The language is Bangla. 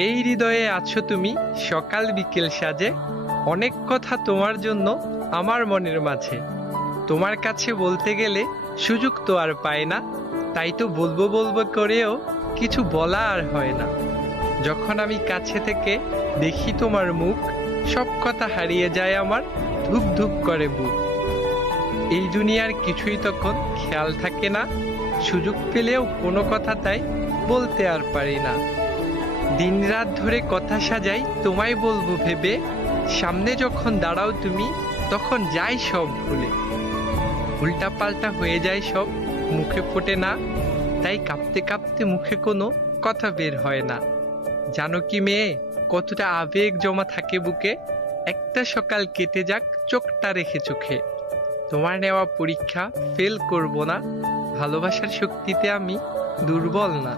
এই হৃদয়ে আছো তুমি সকাল বিকেল সাজে, অনেক কথা তোমার জন্য আমার মনের মাঝে। তোমার কাছে বলতে গেলে সুযোগ তো আর পায় না, তাই তো বলবো বলবো করেও কিছু বলা আর হয় না। যখন আমি কাছে থেকে দেখি তোমার মুখ, সব কথা হারিয়ে যায় আমার, ধুক ধুক করে বুক। এই দুনিয়ার কিছুই তখন খেয়াল থাকে না, সুযোগ পেলেও কোনো কথা তাই বলতে আর পারি না। দিনরাত ধরে কথা সাজাই তোমায় বলবো ভেবে, সামনে যখন দাঁড়াও তুমি তখন যাই সব ভুলে। উল্টা পাল্টা হয়ে যায় সব, মুখে ফোটে না, তাই কাঁপতে কাঁপতে মুখে কোনো কথা বের হয় না। জানো কি মেয়ে, কতটা আবেগ জমা থাকে বুকে, একটা সকাল কেটে যাক চোখটা রেখে চোখে। তোমার নেওয়া পরীক্ষা ফেল করব না, ভালোবাসার শক্তিতে আমি দুর্বল না।